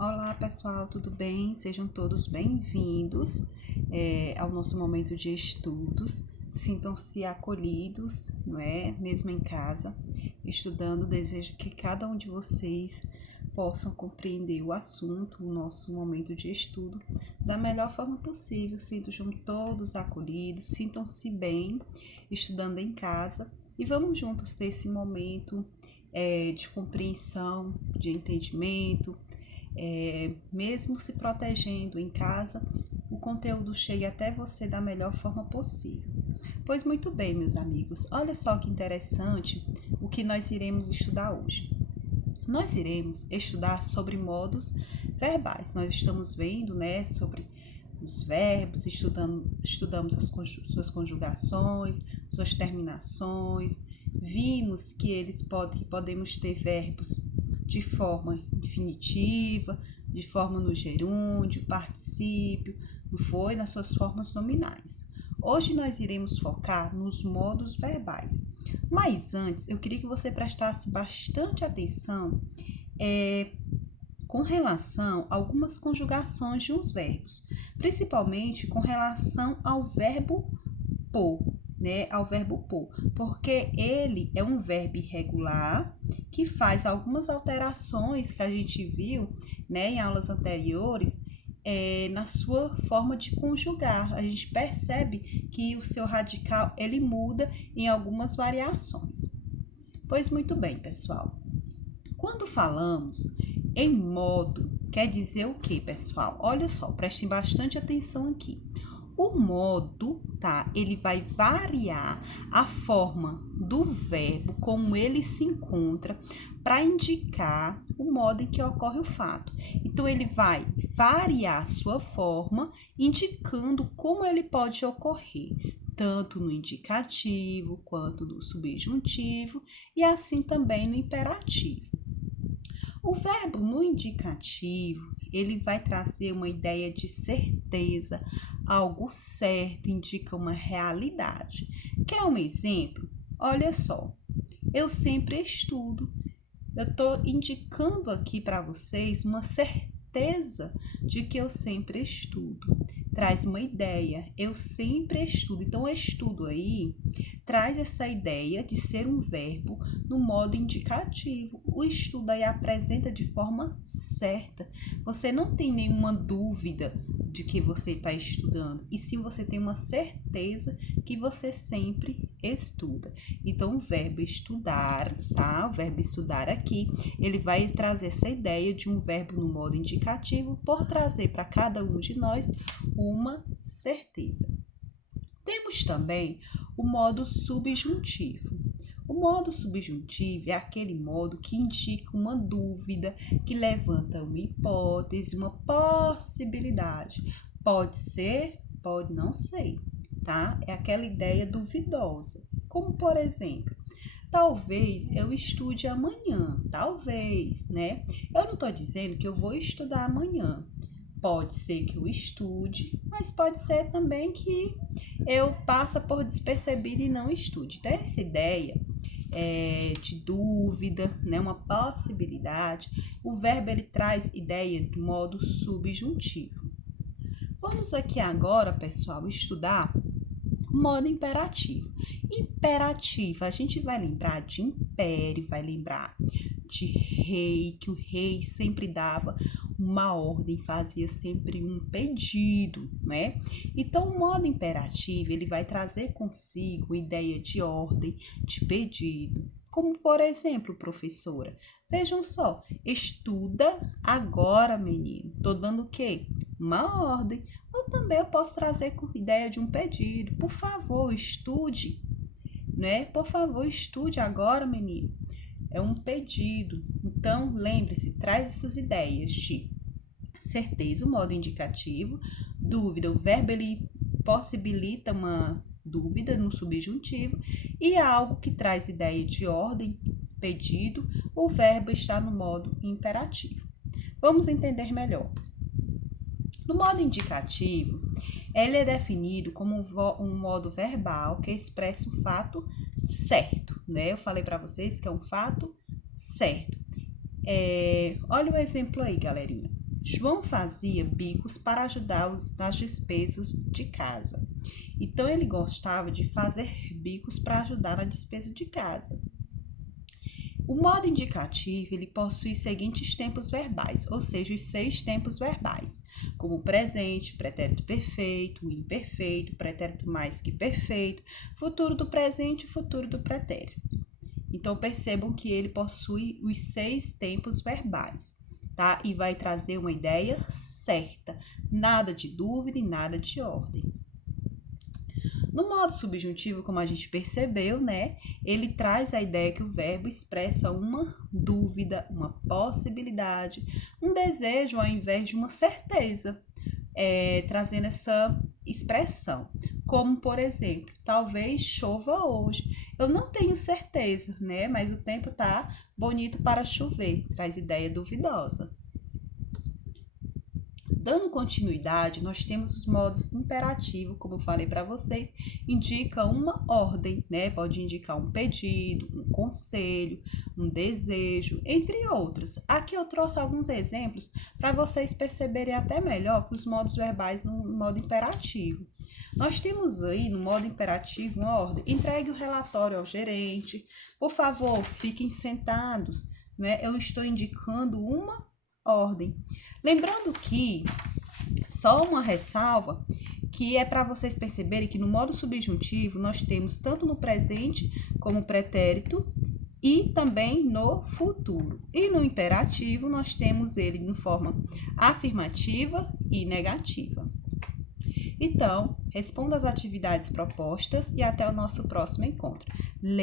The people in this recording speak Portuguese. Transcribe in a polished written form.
Olá pessoal, tudo bem? Sejam todos bem-vindos ao nosso momento de estudos. Sintam-se acolhidos, não é? Mesmo em casa, estudando. Desejo que cada um de vocês possam compreender o assunto, o nosso momento de estudo, da melhor forma possível. Sintam-se todos acolhidos, sintam-se bem estudando em casa e vamos juntos ter esse momento de compreensão, de entendimento. Mesmo se protegendo em casa, o conteúdo chega até você da melhor forma possível. Pois muito bem, meus amigos, olha só que interessante o que nós iremos estudar hoje. Nós iremos estudar sobre modos verbais. Nós estamos vendo, né, sobre os verbos, estudamos suas conjugações, suas terminações. Vimos que podemos ter verbos de forma infinitiva, de forma no gerúndio, particípio, não foi? Nas suas formas nominais. Hoje nós iremos focar nos modos verbais. Mas antes, eu queria que você prestasse bastante atenção com relação a algumas conjugações de uns verbos, principalmente com relação ao verbo pôr, né, ao verbo pôr, porque ele é um verbo irregular que faz algumas alterações que a gente viu, né, em aulas anteriores, na sua forma de conjugar. A gente percebe que o seu radical ele muda em algumas variações. Pois muito bem, pessoal. Quando falamos em modo, quer dizer o que, pessoal? Olha só, prestem bastante atenção aqui. O modo, tá? Ele vai variar a forma do verbo, como ele se encontra, para indicar o modo em que ocorre o fato. Então, ele vai variar a sua forma, indicando como ele pode ocorrer, tanto no indicativo, quanto no subjuntivo, e assim também no imperativo. O verbo no indicativo, ele vai trazer uma ideia de certeza, algo certo, indica uma realidade. Quer um exemplo? Olha só, eu sempre estudo. Eu estou indicando aqui para vocês uma certeza de que eu sempre estudo. Traz uma ideia, eu sempre estudo. Então, o estudo aí traz essa ideia de ser um verbo no modo indicativo. O estudo aí apresenta de forma certa. Você não tem nenhuma dúvida de que você está estudando, e sim você tem uma certeza que você sempre estuda. Então, o verbo estudar, tá? O verbo estudar aqui, ele vai trazer essa ideia de um verbo no modo indicativo, por trazer para cada um de nós uma certeza. Temos também o modo subjuntivo. O modo subjuntivo é aquele modo que indica uma dúvida, que levanta uma hipótese, uma possibilidade. Pode ser, pode não ser, tá? É aquela ideia duvidosa. Como, por exemplo, talvez eu estude amanhã, talvez, né? Eu não estou dizendo que eu vou estudar amanhã. Pode ser que eu estude, mas pode ser também que eu passe por despercebido e não estude. Então, essa ideia de dúvida, né, uma possibilidade, o verbo ele traz ideia do modo subjuntivo. Vamos aqui agora, pessoal, estudar o modo imperativo. Imperativo, a gente vai lembrar de império, vai lembrar de rei, que o rei sempre dava uma ordem, fazia sempre um pedido, né? Então, o modo imperativo, ele vai trazer consigo ideia de ordem, de pedido. Como, por exemplo, professora, vejam só, estuda agora, menino. Tô dando o quê? Uma ordem. Ou também eu posso trazer com ideia de um pedido. Por favor, estude, né? Por favor, estude agora, menino. É um pedido. Então, lembre-se, traz essas ideias de certeza, o modo indicativo, dúvida, o verbo ele possibilita uma dúvida no subjuntivo, e algo que traz ideia de ordem, pedido, o verbo está no modo imperativo. Vamos entender melhor. No modo indicativo, ele é definido como um modo verbal que expressa um fato certo, né? Eu falei para vocês que é um fato certo. Olha o exemplo aí, galerinha. João fazia bicos para ajudar nas despesas de casa. Então, ele gostava de fazer bicos para ajudar na despesa de casa. O modo indicativo, ele possui os seguintes tempos verbais, ou seja, os 6 tempos verbais, como presente, pretérito perfeito, imperfeito, pretérito mais que perfeito, futuro do presente e futuro do pretérito. Então, percebam que ele possui os 6 tempos verbais, tá? E vai trazer uma ideia certa, nada de dúvida e nada de ordem. No modo subjuntivo, como a gente percebeu, né? Ele traz a ideia que o verbo expressa uma dúvida, uma possibilidade, um desejo ao invés de uma certeza, trazendo essa expressão. Como, por exemplo, talvez chova hoje. Eu não tenho certeza, né? Mas o tempo tá bonito para chover. Traz ideia duvidosa. Dando continuidade, nós temos os modos imperativo, como eu falei para vocês, indica uma ordem, né? Pode indicar um pedido, um conselho, um desejo, entre outros. Aqui eu trouxe alguns exemplos para vocês perceberem até melhor que os modos verbais no modo imperativo. Nós temos aí no modo imperativo uma ordem: entregue o relatório ao gerente, por favor, fiquem sentados, né? Eu estou indicando uma ordem. Lembrando que, só uma ressalva, que é para vocês perceberem que no modo subjuntivo nós temos tanto no presente como pretérito e também no futuro. E no imperativo nós temos ele em forma afirmativa e negativa. Então, responda às atividades propostas e até o nosso próximo encontro.